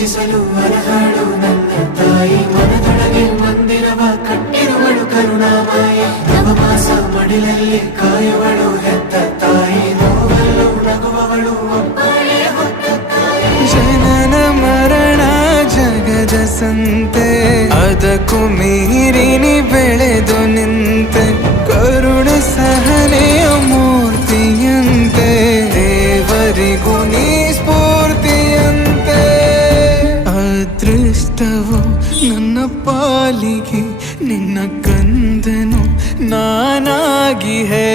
ಪೂಜಿಸಲು ಅರ್ಹಳು ನನ್ನ ತಾಯಿ ಮನದೊಳಗೆ ಮಂದಿರವ ಕಟ್ಟಿರುವಳು ಕರುಣಾಮಾಯಿ ನವಮಾಸ ಮಡಿಲಲ್ಲಿ ಕಾಯುವಳು ಹೆತ್ತ ತಾಯಿ ನೋವಲ್ಲೂ ನಗುವವಳು ಒಬ್ಬಳೇ ಹೊತ್ತ ತಾಯಿ ಜನನ ಮರಣ ಜಗದ ಸಂತೆ ಅದಕ್ಕೂ ಮೀರಿನಿ ಬೆಳೆದು ನಿಂತೆ ಕರುಣ ಸಹನೆಯ ಮೂರ್ತಿಯಂತೆ ದೇವರಿಗೂ ನೀ ಸ್ಫೂರ್ತಿಯಂತೆ ಅದೃಷ್ಟವು ನನ್ನ ಪಾಲಿಗೆ ನಿನ್ನ ಕಂದನು ನಾನಾಗಿ ಹೇ